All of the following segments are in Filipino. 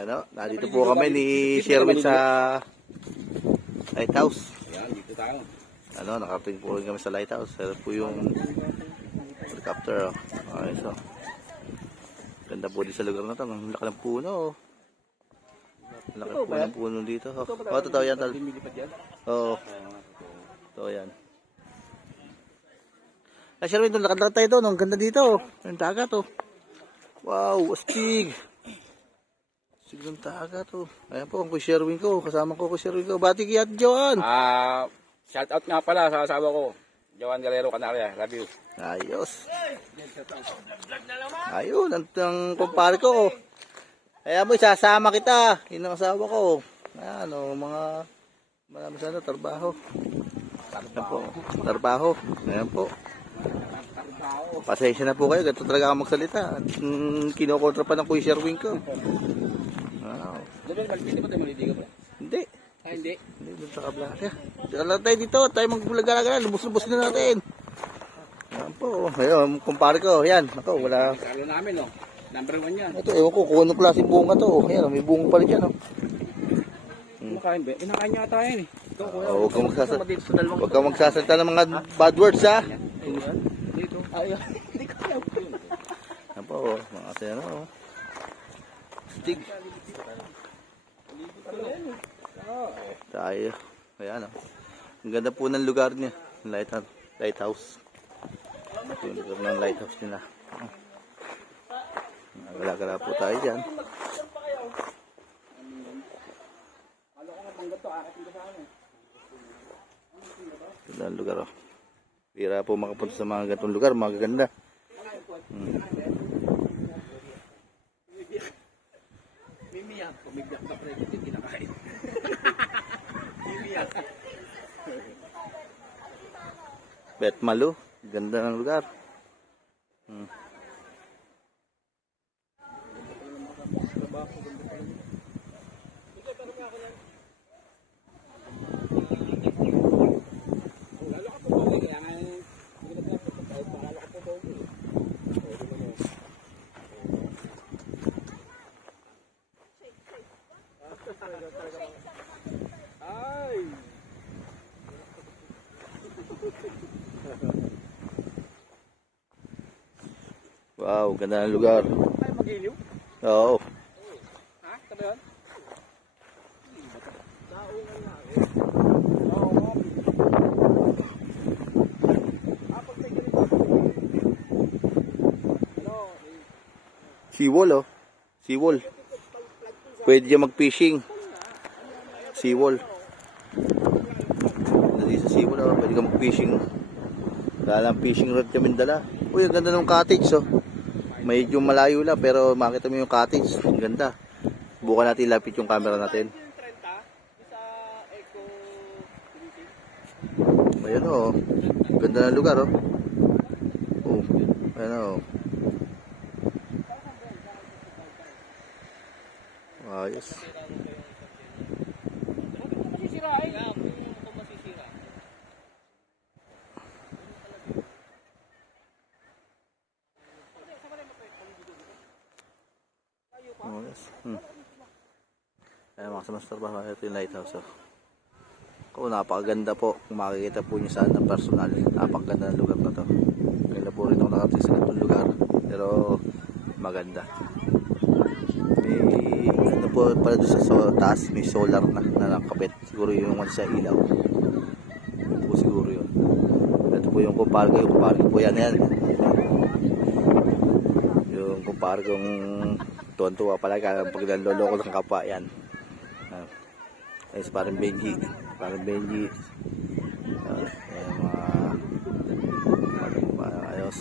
Ano, nandito po kami ni Sherwin sa lighthouse. Ayan, dito tayo. Ano, nakarating po rin kami sa lighthouse. Ito po yung helicopter. Okay, so. Ganda po din sa lugar na ito. Ang laki ng puno. Ang laki po ng puno dito. Totoo yan. Oo. Totoo yan. Ay, Sherwin, lakad-lakad tayo doon. Ang ganda dito. Ang dagat, oh. Wow, astig. Astig ng dagat, oh. Ayan po, ang Kuya Sherwin ko. Kasama ko Kuya Sherwin ko. Bati kaya Joan. Shout out nga pala sa asawa ko. Joan Galero Canaria. Love you. Ayos. Ayun, ang kumpare ko. Oh. Ayan mo, sasama kita. Yun ang asawa ko. Ayan, oh, mga marami sana trabaho. Ayan po, trabaho. Ayan po. Pasensya na po kayo, ganito talaga ako magsalita. Kinokontra pa ng Kuya Sherwin ko. Wow. Hindi ba tayo maliligaw pala? Hindi. Hindi. Hindi, doon sa kabla. Diyan lang tayo dito, tayo magbulagala-gala, lubos-lubos na natin. Ayan po, ayun, kumpare ko, yan. Ako, wala. Kalo namin, no? Number 1 yan. Ito, ewan ko kung anong klaseng bunga to. Ayan, may bunga pa rin dyan. Kumakain ba? Inakain niya ata yan eh. Ito, kuya. Huwag kang magsasalita ng mga bad words, ha? Dito. Ayun. Hindi ko alam. Ayan po, mga kasi ano. Stig. Tayo. Ayan, oh. Ang ganda po ng lugar niya. Lighthouse. Ito yung lugar ng lighthouse nila. Nagala-gala po tayo dyan. Ganda ang lugar, oh. Pira po makapunta sa mga ganitong lugar, magaganda. Mimiyak. Pumigyak ka pre. Hindi kinakain. Mimiyak. Betmalu. Ganda ng lugar. Ay! Wow, ganda ng lugar. Ay, mag-iliw? Oo. Ha? Sabi yun? Seawall, oh. Seawall. Pwede dyan mag-fishing. Seawall. Dito sa seawall, oh. Pwede ka mag-fishing. Wala lang fishing rod kami dala. Uy, ang ganda ng cottage, oh. Medyo malayo lang, pero makita mo yung cottage. Ang ganda. Bukan natin lapit yung camera natin. Ayan, oh. Ganda ng lugar, oh. Oh. Ayan, oh. Ayos. Ayos. Ayan mga samaster ba? Ito yung lighthouse. Oh. Kung napakaganda po. Kung makikita po nyo saan ng personal. Napakaganda ng lugar na to. Ganda po rin ako nakarating sa itong lugar. Pero maganda. May ano po pala doon sa taas, may solar na nakakabit. Siguro yung sa ilaw. Ito po siguro yun. Ito po yung kumpare ko po yan. Yung kumpare kong tuwan-tuwa pala pag nanloloko ng kapwa yan. Ayos parang Benji. Ayos.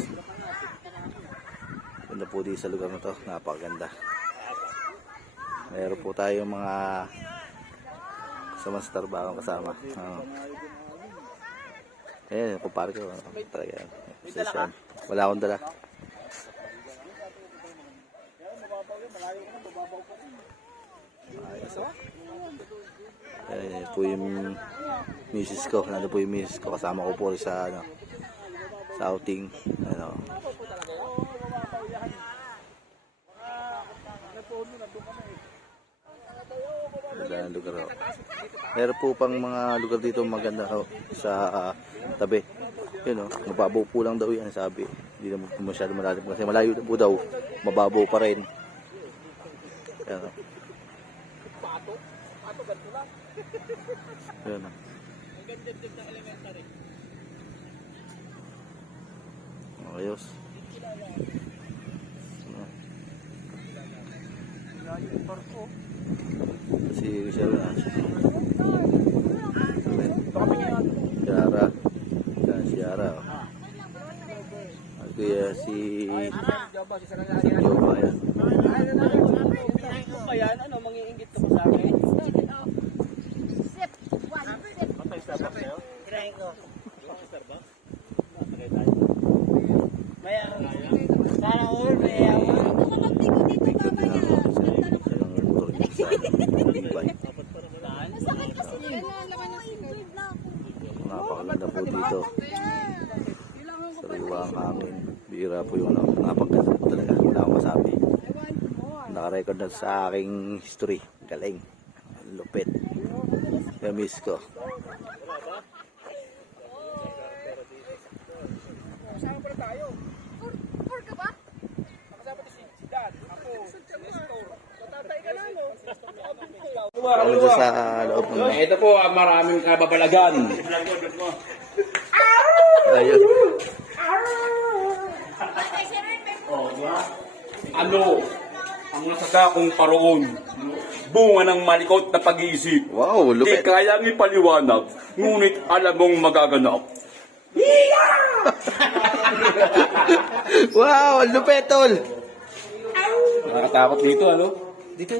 Ganda po dito sa lugar na to. Napakaganda. Meron po tayong mga kasama sa trabaho kasama. Ayan, kumpare ko. Talaga yan. Wala akong dala. Ayos, oh. Ayan po yung misis ko. Nandun po yung misis ko. Kasama ko po sa outing. Ano. Ganda ng lugar ho. Meron po pang mga lugar dito maganda ho, sa tabi. Yun o, mababaw po lang daw yan sabi. Hindi naman po masyado malalim kasi malayo na po daw. Mababaw pa rin. Yan o. Yan o. Ayos. Kasi siya na. Siara. Siara. Kaya si Jowa yan. Ano, mangiinggit ka ba sa akin? Sip. One sip. Patay Starbucks sa'yo? Kirahin ko. Starbucks? Patay tayo. Maya. Sana all, maya. Ano ka magtigo dito, mamaya? Masakit kasi yun. Napakaganda po dito. Sariwa ang hangin. Bira po yung napakaganda po talaga. Wala akong masabi. Nakarecord na sa aking history. Galing. Lupit. Miss ko. Kasama pala tayo. Or ka ba? Kasama si Dad. Ako. Nestor. Tatay ka na, no? Ano sa loob ng... Ito po ang maraming kababalagan. Ayun. Ano ang nasada kong paroon? Bunga ng malikot na pag-iisip. Wow, Di lupit. kayang ipaliwanag, ngunit alam mong magaganap. Wow, lupit tol. Nakakatakot dito, ano? Dito.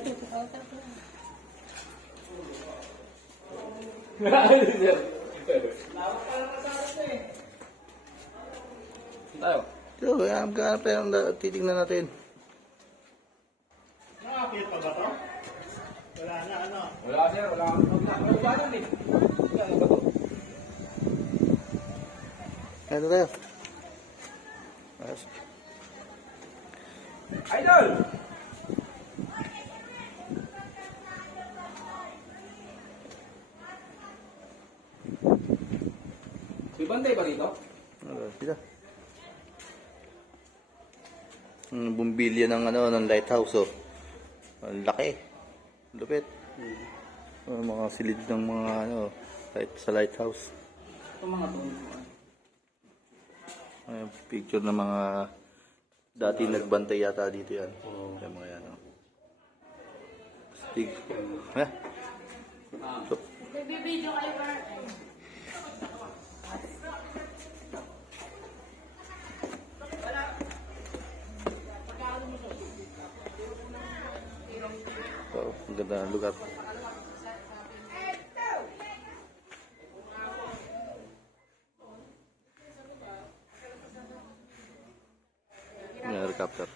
Tayo. Ito, kaya pero titignan natin. Wala, sir. Wala. Wala na, eh. Ano tayo? Ayos. Idol! May bantay ba dito? Dito. Bumbilya ng ng lighthouse oh. Ang laki. Lupit. Mga silid ng mga sa lighthouse. Ito mga to. Picture ng mga dati nagbantay yata dito yan. Yung mga yan. Stig. So, Nagbibideo kayo ba? ang ganda ng lugar. Yung helicopter.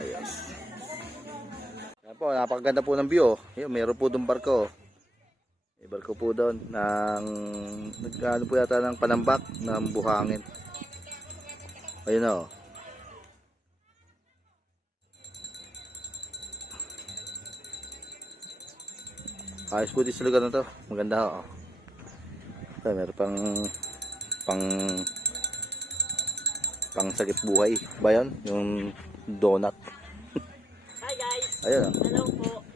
Ayos. Yan po, napakaganda po ng view. Ayun, meron po doon barko. May barko po doon ng nagkaano po yata ng panambak ng buhangin. Ayun o. Ayos po din sa lugar na to. Maganda o. Ay, meron pang sakit buhay ba yun? Yung donut. Hi guys! Ayun o. Hello po!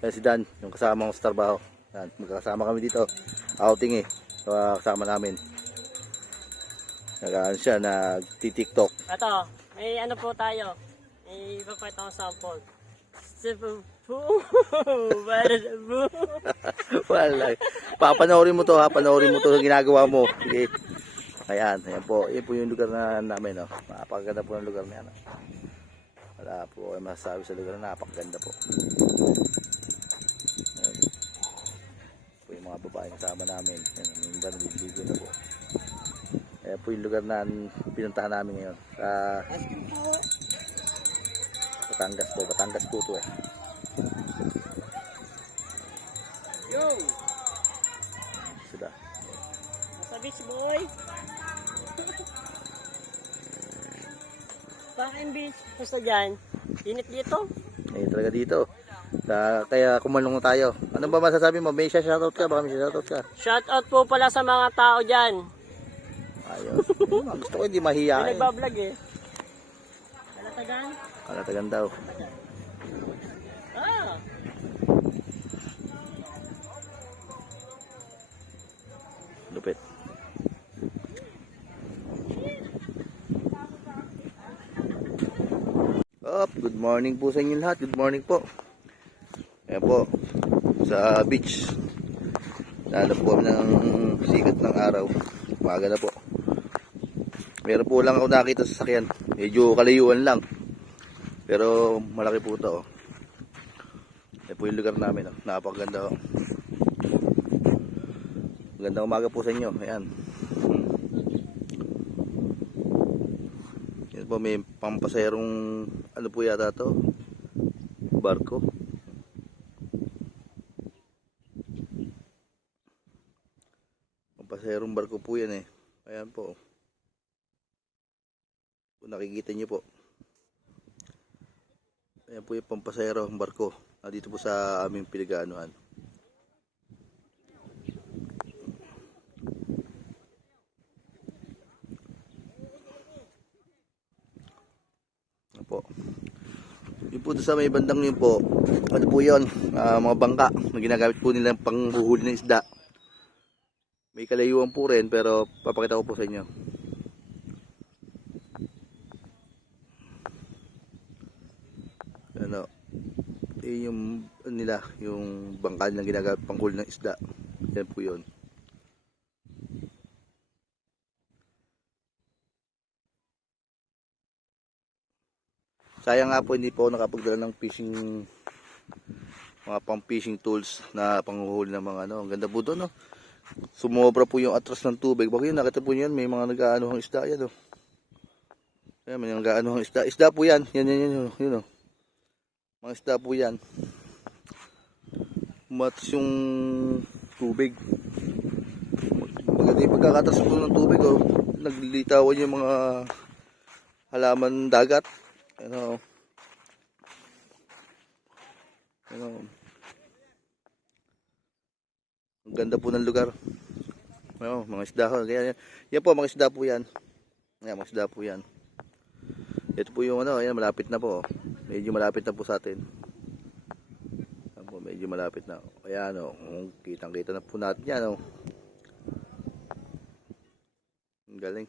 Yan si Dan, yung kasama kong sa trabaho. Yan, magkakasama kami dito. Outing So, kasama namin. Nag-ano siya, nag-tiktok. Ito, may ano po tayo. May ipapakita ko sample. Super po! Wala. Papanoorin mo to ha, panoorin mo to sa ginagawa mo. Sige. Ayan, ayan po. Yan po yung lugar na namin. Napakaganda po ng lugar na yan. Wala po kayo masasabi sa lugar na napakaganda po. Ayan. Po yung mga babae kasama namin. Ayan, yung iba naliligo na po. Ayan po yung lugar na pinuntahan namin ngayon. Sa Batangas po. Batangas po ito eh. Yo! Sila. Nasa beach, boy! Bakit beach? Basta dyan. Init dito. Ayun talaga dito. Kaya kumalong tayo. Ano ba masasabi mo? May shoutout ka? Baka may shoutout ka? Shout out po pala sa mga tao dyan. Ayos. Gusto ko hindi mahiya. May nagbablog eh. Kalatagan? Kalatagan daw. Ah! Lupit. Good morning po sa inyo lahat. Good morning po. Ayan po. Sa beach. Nahanap po kami ng sikat ng araw. Umaga na po. Meron po lang ako nakita sa sasakyan. Medyo kalayuan lang. Pero malaki po ito. Ayan po yung lugar namin. Napakaganda. Magandang umaga po sa inyo. Ayan. Yan po, may pampaserong ano po yata to? Barko. Pampaserong barko po yan eh. Ayan po. Kung nakikita nyo po. Ayan po yung pampaserong barko. Dito po sa aming pinag-aanuhan. Po. Yung po sa may bandang yun po, ano po yun, mga bangka na ginagamit po nila panghuhuli ng isda. May kalayuan po rin pero papakita ko po sa inyo. Ano, yung nila, yung bangka na ginagamit panghuli ng isda. Yan po yun. Sayang nga po hindi po ako nakapagdala ng fishing, mga pang fishing tools na panghuhuli ng mga ano. Ang ganda po doon, no? Sumobra po yung atras ng tubig. Bakit yun, nakita po niyan, may mga nag-aanuhang isda yan, oh. Ayan, may nag-aanuhang isda. Isda po yan. Yan, yun, oh. Mga isda po yan. Matas yung tubig. Maganda yung pagkakatras po ng tubig, oh. Naglilitawan yung mga halaman dagat. Ano, ang ganda po ng lugar. Ano, mga isda ho. Yan po, mga isda po yan. Yan, mga isda po yan. Ito po yung ano, yan, malapit na po. Medyo malapit na po sa atin. Yan po, medyo malapit na. Kaya ano, kitang-kita na po natin yan. Oh. Ang galing.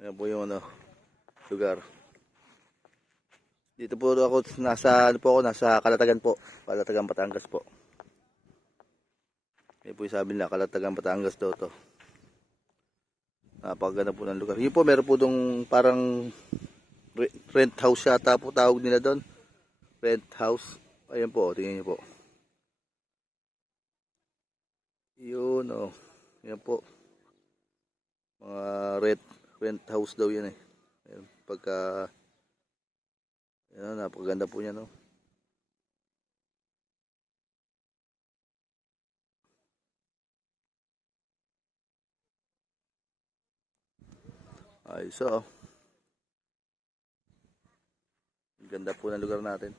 Ayan po yung ano, lugar. Dito po ako nasa Kalatagan po. Kalatagan, Batangas po. Ayan po yung sabi nila, Kalatagan, Batangas daw to. Napakaganda po ng lugar. Yun po, meron po dong parang rent house yata po tawag nila doon. Rent house. Ayan po, tingnan niyo po. Yun oh. Ayan po. Mga rent house daw yan eh. Ayan, pagka ayan, napakaganda po niya, no. Ay, so ganda po ng lugar natin.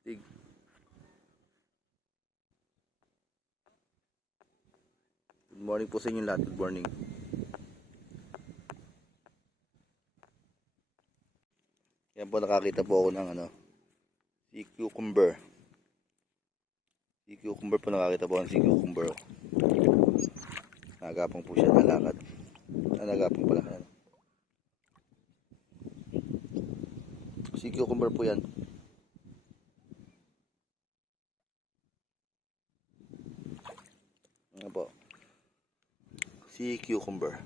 Stig. Good morning po sa inyo lahat. Good morning. Yan po, nakakita po ako ng ano, sea cucumber. Sea cucumber po, nakakita po ng sea cucumber. Nagapang po siya nalakad. Nagapang pala. Yan. Sea cucumber po yan. Ano po? Sea cucumber.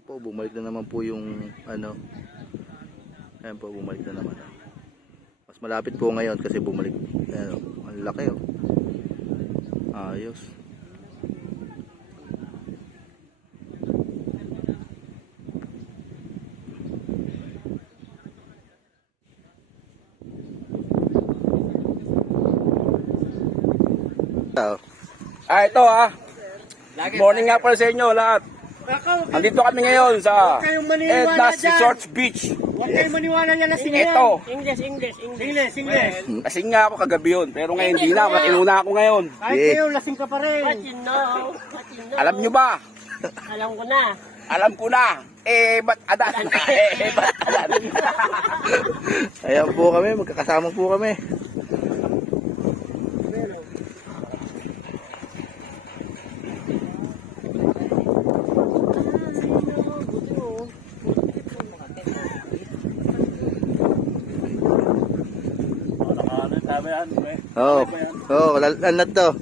Ayan po, bumalik na naman po yung ano. Ayan po, bumalik na naman. Mas malapit po ngayon kasi bumalik. Ayan, ang laki oh. Ayos. Ito Good morning nga pala sa inyo lahat. Andito kami ngayon sa kayong maniwala Edna's dyan. Resort Beach. Huwag kayo maniwala yan na Ito. English. Lasing nga ako kagabi yun. Pero ngayon hindi na. Matinuna ako ngayon. Kahit kayo, lasing ka pa rin. What you know? Alam nyo ba? Alam ko na. Alam ko na. Ba't adan? Ba't adan? Ayan po kami, magkakasama po kami. Oo. Oo, lalat to.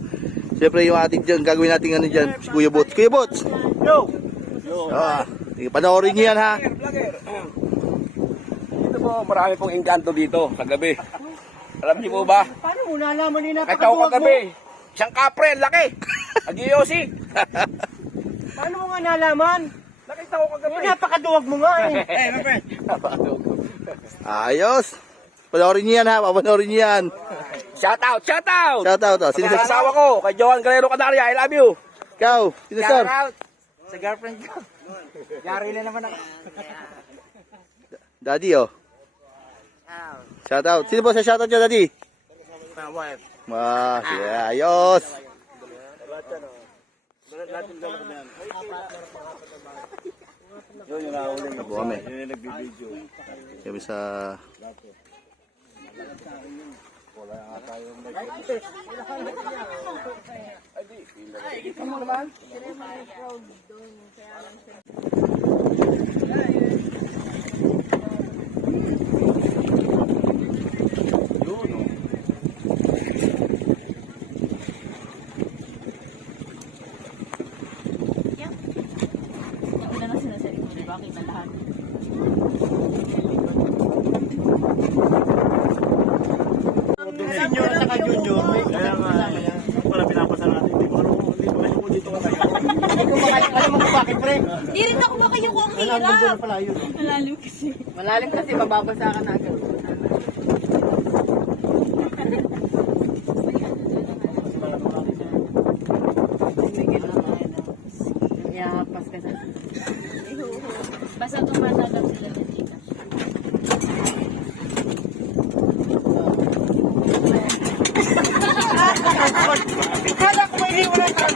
Siyempre yung ating dyan, gagawin natin ano dyan, si Kuya Bots. Kuya Bots! Yo! Panoorin niyo yan ha. Dito po, marami pong engkanto dito kagabi. Alam niyo po ba? Paano mo nalaman ni Kahit ako kagabi. Isang kapre, laki. Agiyosi. Paano mo nga nalaman? Nakita ko kagabi. Napakaduwag mo nga eh. Ayos! Panoorin niyo yan ha, papanoorin niyo yan. Shout out, shout out. Shout out to. Sino Sa sa asawa ko, kay Johan Calero Canaria, I love you. ikaw? Sino sir? Sa girlfriend ko. Yari na naman ako. Daddy oh. Shout out. Sino po sa shout out niya, Daddy? My wife. Yeah, ayos. Abo kami. Kami sa Una na sinasabi mo, diba? Kita lahat. Senior at saka junior. Kaya nga. Para pinapasan natin. Hindi ko dito ka kayo. Alam mo kung bakit, pre? Di rin ako makayo ko ang Malalim doon hirap. pala yun. Malalim kasi. Malalim kasi mababasa ka na agad. Iyahapas ka sa... Basta tumatagap sila ng Gcash. Kala ko may hiwalay ka.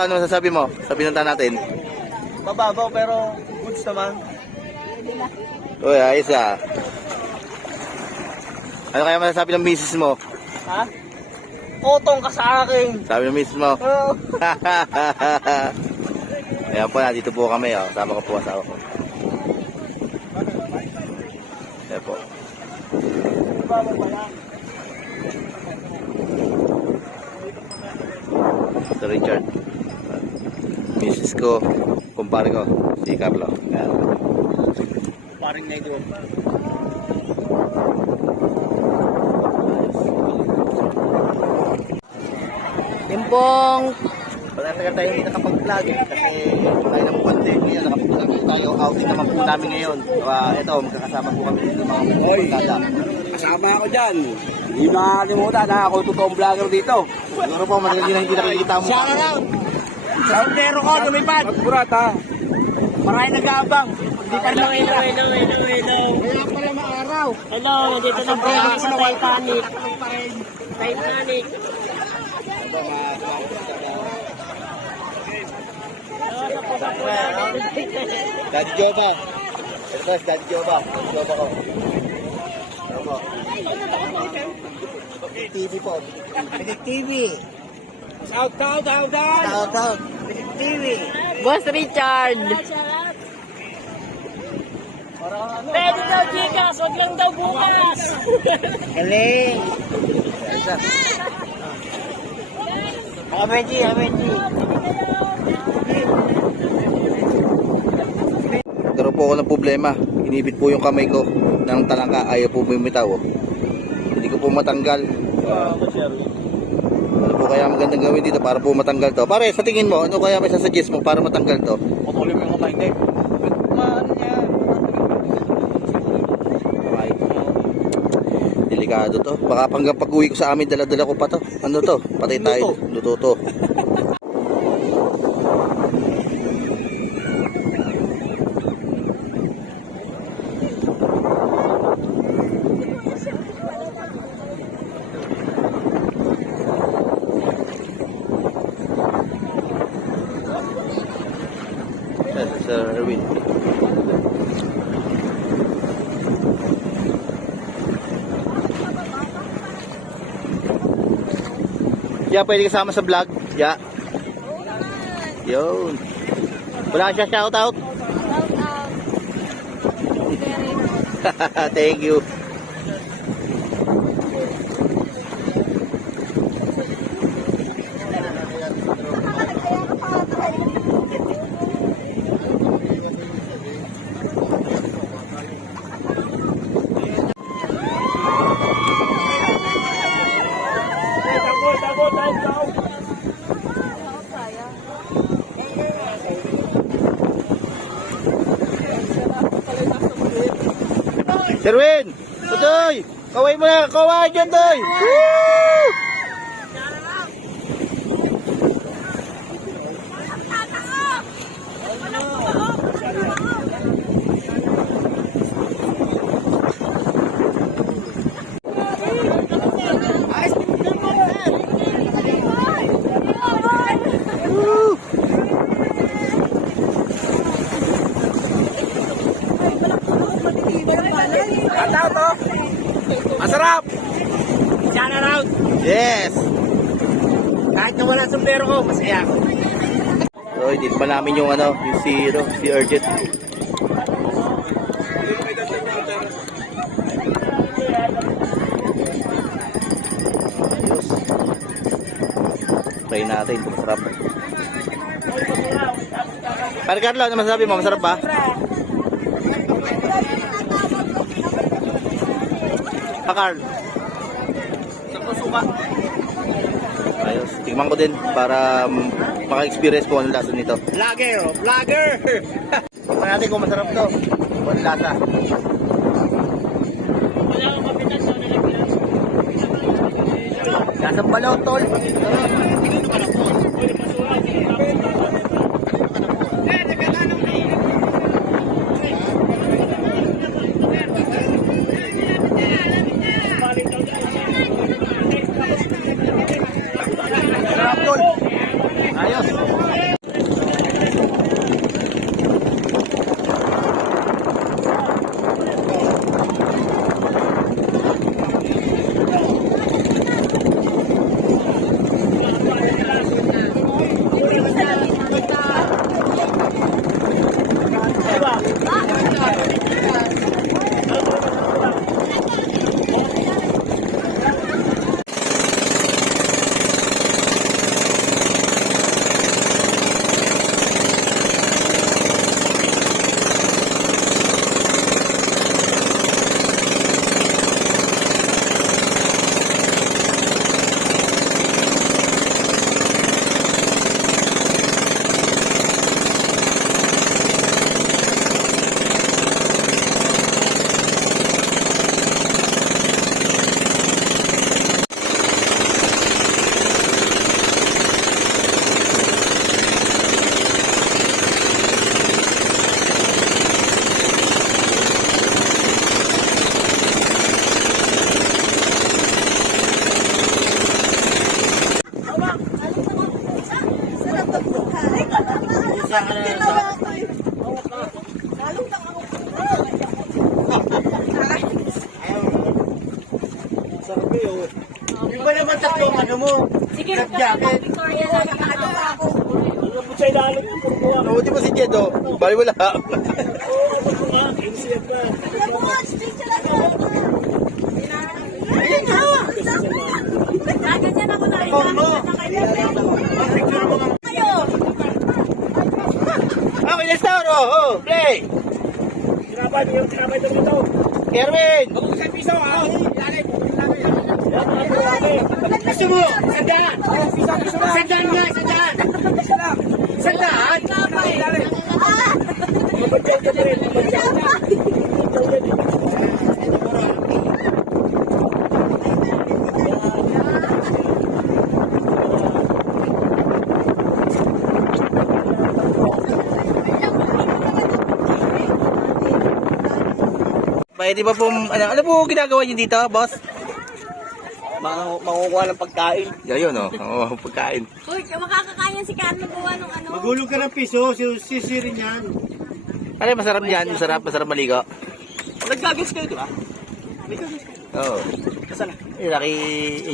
Carlo, ano masasabi mo sa pinunta natin? Mababaw pero goods naman. Uy, ayos ah. Ano kaya masasabi ng misis mo? Ha? Utong ka sa akin. Sabi ng misis mo? Oh. Ayan po, nandito po kami. Oh. Sama ko po asawa ko. Ayan po. Ito Richard. Misis ko, kumpare ko, si Carlo. Ayan. Paring negro. Timpong! Pagkatagal tayo hindi nakapag-vlog kasi tayo ng content ngayon, nakapag-vlog tayo, outing naman po namin ngayon. Ito, magkakasama po kami dito mga pagkada. Kasama ako dyan. Hindi makakalimutan na ako totoong vlogger dito. Siguro po, matagal din na hindi nakikita mo. Shout out! Saundero ko, lumipad! Magburat ha! Maray nag-aabang! Hindi pa Hello, hello, hello, hello, hello. Kaya pala maaraw! Hello, nandito na po kami sa Titanic. Titanic. Daddy Joba. Ito po, Daddy Joba. Daddy Joba ko. Ano po? TV po. Big TV. Shout out! Shout out! Shout out. Big TV. Boss Richard! Pwede daw, Gigas. Huwag lang daw bukas. Galing. Amenji, Amenji. Nagkaroon po ako ng problema. Inibit po yung kamay ko ng talangka. Ayaw po bumitaw. Hindi ko po matanggal. Ano po kaya magandang gawin dito para po matanggal to? Pare, sa tingin mo, ano kaya may sasuggest mo para matanggal to? Patuloy mo yung kamay. Hindi. Maano yan? Kamay. Delikado to. Baka hanggang pag-uwi ko sa amin, dala-dala ko pa to. Ano to? Patay tayo. Luto to. Sir Erwin. Yeah, pwede kasama sa vlog. Yeah. Yun. Wala siya shout out. Thank you. Sherwin! Utoy! Kaway mo na! Kaway dyan, Toy! Woo! Woo! Shout out to! Masarap! Shout out. Yes! Kahit na wala sombrero ko, masaya ako. So, hindi pa namin yung ano, yung si Urgent. Ayos. Try natin, masarap. Pare Carlo, ano masasabi mo? Masarap ba? Carl. Ayos, tingnan ko din para maka-experience ko anong lasa nito. Vlogger! Vlogger! Tingnan natin kung masarap to. Anong lasa. Wala akong kapitan doon na nagbilang. Lasang balaw, tol. Sarap, tol. Ayos. Sarap yun. Yung ba naman tatlong ano mo? Sige, magkakita Victoria na ako. Ano po sa ilalim yung purpuha? Oo, di ba si Jed, oh? Bali wala. Oo, ano po nga? NCF lang. Ganyan ako na rin. Kayo! Okay, let's start, oh, play! Tinapay ito dito. Kerwin! Gusto mo? Sandaan! Sandaan nga, sandaan! Sandaan! Mabadyaw ka na rin, mabadyaw ka. Mabadyaw ka din. Pwede ba pong, ano po ginagawa niyo dito, boss? Mangukuha ng pagkain. Ayun, oh. Oo, pagkain. Uy, makakakain si Carmen gawa ng ano. Magulog ka ng piso, sisirin yan. Ano masarap yan? Masarap maligo. Nagagis kayo, di ba? Oo. Kasana? Yung Lucky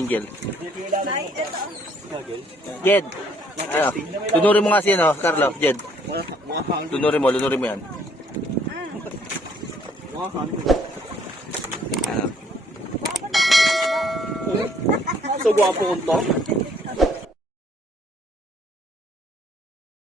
Angel. Jed. Ano? Tunurin mo nga siya, no, Carlo. Jed. Tunurin mo yan. Ano? So, guwapo ko to.